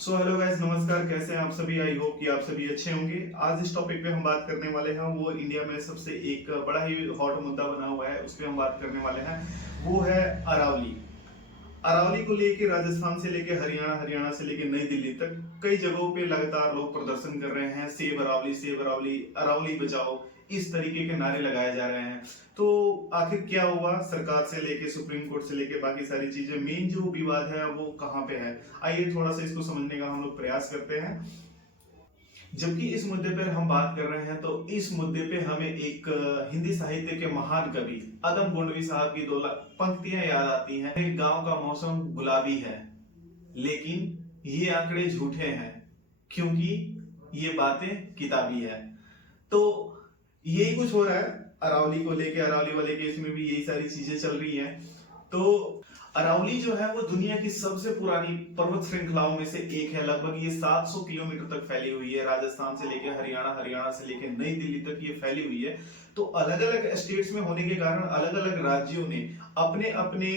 So hello guys, नमस्कार। कैसे हैं आप सभी? आई होप कि आप सभी अच्छे होंगे। आज इस टॉपिक पे हम बात करने वाले हैं, वो इंडिया में सबसे एक बड़ा ही हॉट मुद्दा बना हुआ है, उस पे हम बात करने वाले हैं। वो है अरावली। अरावली को लेके राजस्थान से लेके हरियाणा, हरियाणा से लेके नई दिल्ली तक कई जगहों पे लगातार लोग प्रदर्शन कर रहे हैं। सेव अरावली, सेव अरावली, अरावली बचाओ, इस तरीके के नारे लगाए जा रहे हैं। तो आखिर क्या हुआ? सरकार से लेके सुप्रीम कोर्ट से लेके बाकी सारी चीजें, मेन जो विवाद है वो कहाँ पे है? आइए थोड़ा सा इसको समझने का हम लोग प्रयास करते हैं। जबकि इस मुद्दे पर हम बात कर रहे हैं, तो इस मुद्दे पे हमें एक हिंदी साहित्य के महान कवि अदम गोंडवी साहब की दो पंक्तियां याद आती हैं। एक गांव का मौसम गुलाबी है, लेकिन ये आंकड़े झूठे हैं, क्योंकि ये बातें किताबी है। तो यही कुछ हो रहा है अरावली को लेके। अरावली वाले केस में भी यही सारी चीजें चल रही हैं। तो अरावली जो है वो दुनिया की सबसे पुरानी पर्वत श्रृंखलाओं में से एक है। लगभग ये 700 किलोमीटर तक फैली हुई है। राजस्थान से लेकर हरियाणा, हरियाणा से लेकर नई दिल्ली तक ये फैली हुई है। तो अलग अलग स्टेट्स में होने के कारण अलग अलग राज्यों ने अपने अपने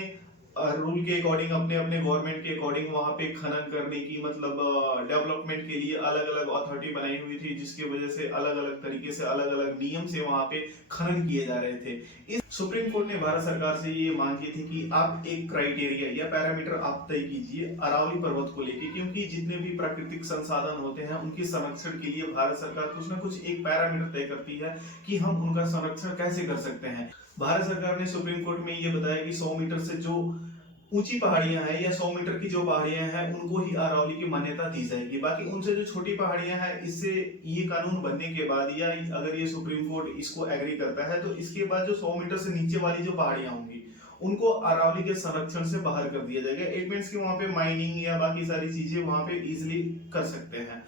रूल के अकॉर्डिंग, अपने अपने गवर्नमेंट के अकॉर्डिंग वहां पे खनन करने की, मतलब डेवलपमेंट के लिए अलग अलग अथॉरिटी बनाई हुई थी, जिसकी वजह से अलग अलग तरीके से, अलग अलग नियम से वहां पे खनन किए जा रहे थे। इस सुप्रीम कोर्ट ने भारत सरकार से ये मांग की थी कि आप एक क्राइटेरिया या पैरामीटर आप तय कीजिए अरावली पर्वत को लेके, क्योंकि जितने भी प्राकृतिक संसाधन होते हैं उनके संरक्षण के लिए भारत सरकार कुछ ना कुछ एक पैरामीटर तय करती है कि हम उनका संरक्षण कैसे कर सकते हैं। भारत सरकार ने सुप्रीम कोर्ट में ये बताया कि 100 मीटर से जो ऊंची पहाड़ियां हैं या 100 मीटर की जो पहाड़ियां हैं उनको ही अरावली की मान्यता दी जाएगी। बाकी उनसे जो छोटी पहाड़ियां हैं, इससे ये कानून बनने के बाद या अगर ये सुप्रीम कोर्ट इसको एग्री करता है, तो इसके बाद जो 100 मीटर से नीचे वाली जो पहाड़ियां होंगी उनको अरावली के संरक्षण से बाहर कर दिया जाएगा। इट मीन्स कि वहां पे माइनिंग या बाकी सारी चीजें वहां पे इजिली कर सकते हैं।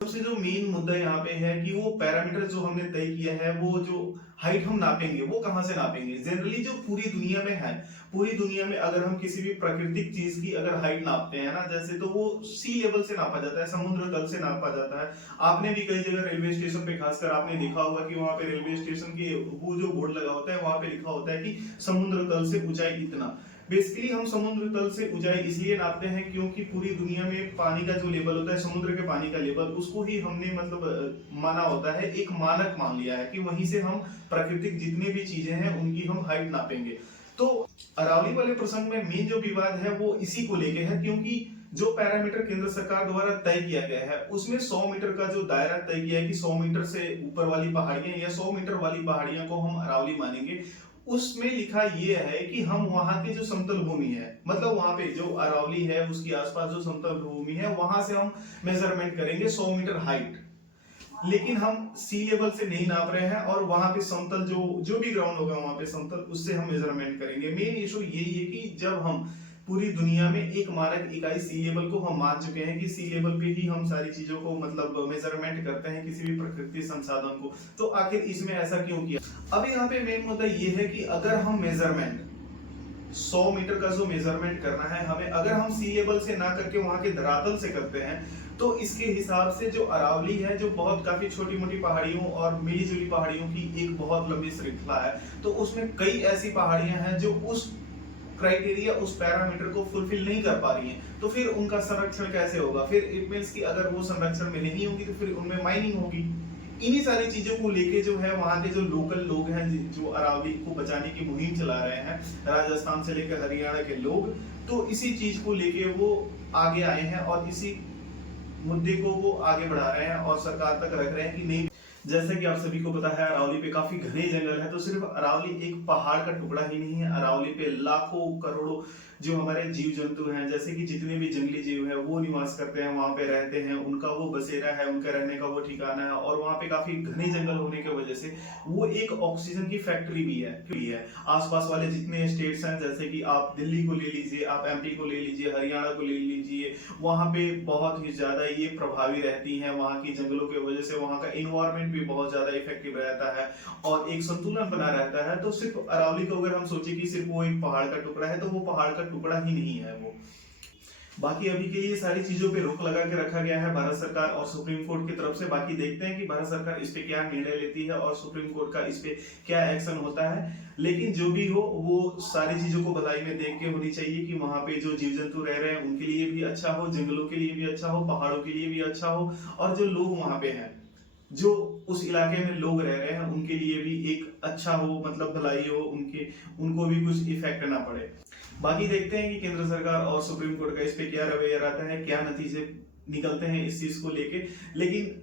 सबसे जो मेन मुद्दा यहाँ पे है कि वो पैरामीटर जो हमने तय किया है, वो जो हाइट हम नापेंगे वो कहां से नापेंगे? जनरली जो पूरी दुनिया में है, पूरी दुनिया में अगर हम किसी भी प्राकृतिक चीज की अगर हाइट नापते हैं ना, जैसे तो वो सी लेवल से नापा जाता है, समुद्र तल से नापा जाता है। आपने भी कई जगह रेलवे स्टेशन पे खासकर आपने देखा होगा कि वहां पे रेलवे स्टेशन के वो जो बोर्ड लगा होता है, वहां पे लिखा होता है कि समुद्र तल से ऊंचाई इतना। बेसिकली हम समुद्र तल से ऊंचाई इसलिए नापते हैं क्योंकि पूरी दुनिया में पानी का जो लेवल होता है, समुद्र के पानी का लेवल, उसको ही हमने मतलब माना होता है, एक मानक मान लिया है कि वहीं से हम प्राकृतिक जितनी भी चीजें हैं उनकी हम हाइट नापेंगे। तो अरावली वाले प्रसंग में मेन जो विवाद है वो इसी को लेके है, क्योंकि जो पैरामीटर केंद्र सरकार द्वारा तय किया गया है उसमें 100 मीटर का जो दायरा तय किया है कि 100 मीटर से ऊपर वाली पहाड़ियां या 100 मीटर वाली पहाड़ियां को हम अरावली मानेंगे। उसमें लिखा ये है कि हम वहां की जो समतल भूमि है, मतलब वहां पे जो अरावली है उसके आसपास जो समतल भूमि है, वहां से हम मेजरमेंट करेंगे 100 मीटर हाइट। लेकिन हम सी लेवल से नहीं नाप रहे हैं, और वहां पे समतल जो जो भी ग्राउंड होगा वहां पे समतल, उससे हम मेजरमेंट करेंगे। मेन इशू यही है कि जब हम पूरी दुनिया में एक मानक इकाई सी लेवल को हम मान चुके हैं कि सी लेवल पे ही हम सारी चीजों को मतलब मेजरमेंट करते हैं किसी भी प्राकृतिक संसाधन को, तो आखिर इसमें ऐसा क्यों किया? अब यहाँ पे मेन मुद्दा ये है कि अगर हम मेजरमेंट 100 मीटर का जो मेजरमेंट करना है हमें, अगर हम सी लेवल से ना करके वहां के धरातल से करते हैं, तो इसके हिसाब से जो अरावली है, जो बहुत काफी छोटी मोटी पहाड़ियों और मिली जुली पहाड़ियों की एक बहुत लंबी श्रृंखला है, तो उसमें कई ऐसी पहाड़ियां हैं जो उस क्राइटेरिया, उस पैरामीटर को फुलफिल नहीं कर पा रही हैं। तो फिर उनका संरक्षण कैसे होगा? फिर इट मींस कि अगर वो संरक्षण में नहीं होगी तो फिर उनमें माइनिंग होगी। इन्हीं सारी चीजों को लेके जो है वहां के जो लोकल लोग हैं, जो अरावली को बचाने की मुहिम चला रहे हैं, राजस्थान से लेकर हरियाणा के लोग, तो इसी चीज को लेके वो आगे आए हैं और इसी मुद्दे को वो आगे बढ़ा रहे हैं और सरकार तक रख रहे हैं कि नहीं। जैसे कि आप सभी को पता है अरावली पे काफी घने जंगल है, तो सिर्फ अरावली एक पहाड़ का टुकड़ा ही नहीं है। अरावली पे लाखों करोड़ों जो हमारे जीव जंतु हैं, जैसे कि जितने भी जंगली जीव है वो निवास करते हैं, वहां पे रहते हैं, उनका वो बसेरा है, उनका रहने का वो ठिकाना है। और वहां पे काफी घने जंगल होने की वजह से वो एक ऑक्सीजन की फैक्ट्री भी है। आसपास वाले जितने स्टेट्स हैं, जैसे कि आप दिल्ली को ले लीजिए, आप एमपी को ले लीजिए, हरियाणा को ले लीजिए, वहां पे बहुत ही ज्यादा ये प्रभावी रहती हैं। वहां की जंगलों की वजह से वहां का इन्वायरमेंट भी बहुत ज्यादा इफेक्टिव रहता है और एक संतुलन बना रहता है। तो सिर्फ अरावली को अगर हम सोचे कि सिर्फ वो एक पहाड़ का टुकड़ा है, तो वो पहाड़ का टुकड़ा ही नहीं है। वो बाकी अभी के लिए सारी चीजों पे रोक लगा के रखा गया है भारत सरकार और सुप्रीम कोर्ट की तरफ से। बाकी देखते हैं कि भारत सरकार इस पे क्या निर्णय लेती है और सुप्रीम कोर्ट का इस पे क्या एक्शन होता है। लेकिन जो भी हो वो सारी चीजों को भलाई में देख के होनी चाहिए कि वहां पे जो जीव जंतु रह रहे हैं उनके लिए भी अच्छा हो, जंगलों के लिए भी अच्छा हो, पहाड़ों के लिए भी अच्छा हो, और जो लोग वहां पे हैं, जो उस इलाके में लोग रह रहे हैं, उनके लिए भी एक अच्छा हो, मतलब भलाई हो, उनको भी कुछ इफेक्ट ना पड़े। बाकी देखते हैं कि केंद्र सरकार और सुप्रीम कोर्ट का इस पे क्या रवैया रहता है, क्या नतीजे निकलते हैं इस चीज को लेके। लेकिन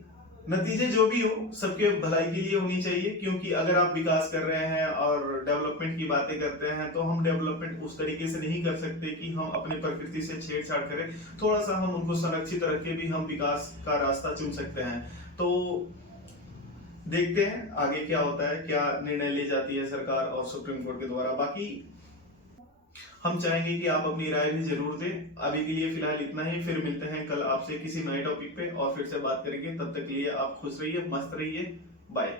नतीजे जो भी हो सबके भलाई के लिए होनी चाहिए, क्योंकि अगर आप विकास कर रहे हैं और डेवलपमेंट की बातें करते हैं तो हम डेवलपमेंट उस तरीके से नहीं कर सकते कि हम अपने प्रकृति से छेड़छाड़ करें। थोड़ा सा हम उनको संरक्षित रख के भी हम विकास का रास्ता चुन सकते हैं। तो देखते हैं आगे क्या होता है, क्या निर्णय ले जाती है सरकार और सुप्रीम कोर्ट के द्वारा। बाकी हम चाहेंगे कि आप अपनी राय भी जरूर दें। अभी के लिए फिलहाल इतना ही, फिर मिलते हैं कल आपसे किसी नए टॉपिक पे और फिर से बात करेंगे। तब तक के लिए आप खुश रहिए, मस्त रहिए, बाय।